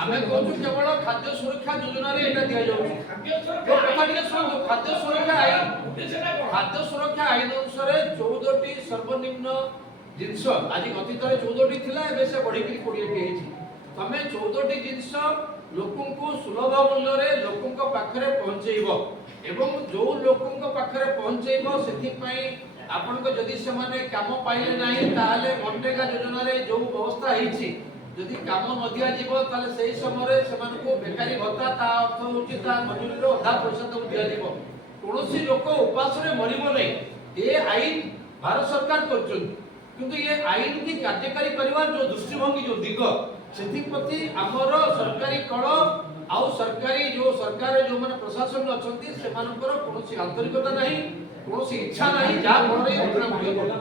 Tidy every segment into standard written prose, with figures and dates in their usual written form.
आमे कहू केवल खाद्य सुरक्षा योजना रे एटा दिया जाउ जो कथा टिके सुनो खाद्य सुरक्षा आईन अनुसार 14 टी सर्वनिम्न जिंस आज अतीत 14 टी थिला एबे से बढ़ी के 20 टी हेछि तमे 14 टी जिंस लोकन को सुलभ मूल्य रे लोकन को पाखरे पहुंचेइबो एवं जो लोकन को पाखरे पहुंचेइबो सेथि पई आपन को जदि से माने काम पाइले नाही ताले मनरेगा योजना रे जो व्यवस्था हेछि जदि काम न दिया जीवो ताले सेही समय रे समान को बेकारी भत्ता ता अर्थ होछि ता मजूरी रो आधा पैसा तो दिया जीवो कोनोसी लोक उपास रे मरिबो नै ए आईन भारत सरकार करछन किंतु ये आईन की कार्यकारी करबा जो दृष्टिभंगी जो दिग सेथि प्रति हमर सरकारी कळ आउ सरकारी जो सरकार जो माने प्रशासन अछंती सेमानकर कोनोसी आंतरिकता नाही कोनोसी इच्छा नाही जा फଳରେ घटना गुडी घटना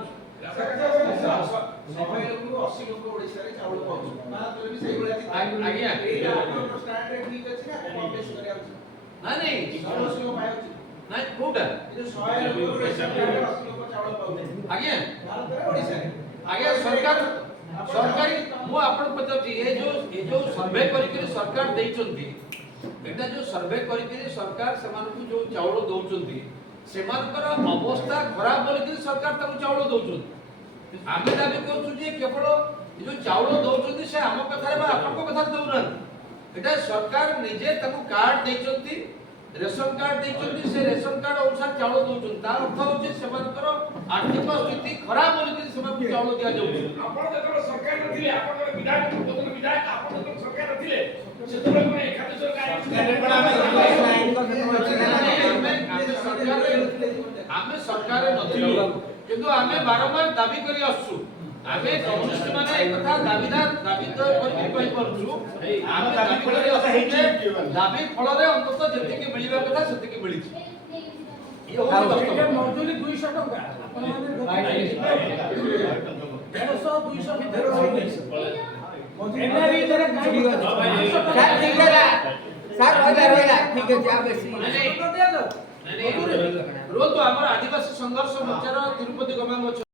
सबै लोक 80 लोक ओडिसा रे चावल पाउछ भारत रे भी सेही भलिया आज्ञा एटा आपन स्टार्ट रे ठीक अछि ना कॉम्पिटिशन करिया अछि ना नहीं 80 लोक पाउछ ना कोटा ये 100 लोक ओडिसा रे 80 लोक चावल पाउछ आज्ञा भारत रे ओडिसा रे आज्ञा सरकार सरकारी मु आपन पचाची ये जो सर्वे करिके सरकार देइचंती एटा जो सर्वे करिके सरकार सेमानकु जो चावल दउचंती सेमानकर अवस्था खराब बोलिके सरकार ताकु चावल दउचंती आमे दाबी करछु जे केवल जो चावल दउचंती से हम कथा रे आपन कथा दउरन एटा सरकार निजे ताकु कार्ड देइचंती रेशन कार्ड देइचंती से रेशन कार्ड अनुसार चावल दउचंती तार अर्थ होचे सेमानकर आर्थिक स्थिति खराब बोलिके सेमानकु चावल दिया जाउची आपण जेतरो सरकार नथिले आपण विधायक पूर्वतन विधायक आपण जेतरो सरकार नथिले सेतरो कोन एखादे आमे सरकार नथिलु किंतु आमे बारंबार दाबी करी आसु आमे कम्युनिस्ट माने एक कथा दाबी तो करि कहि परछु आमे दाबी करी आसु दाबी फल रे अंतत जति के मिलिबा कथा सेति के मिलि ये हो वास्तव मजदूरी 200 टका आपण माने 150 200 भितर एनआरई जरा काई ठीक है सर होइला ठीक है जा बेसी नहीं रोज तो हमर आदिवासी संघर्ष मोर्चा तिरुपति गमान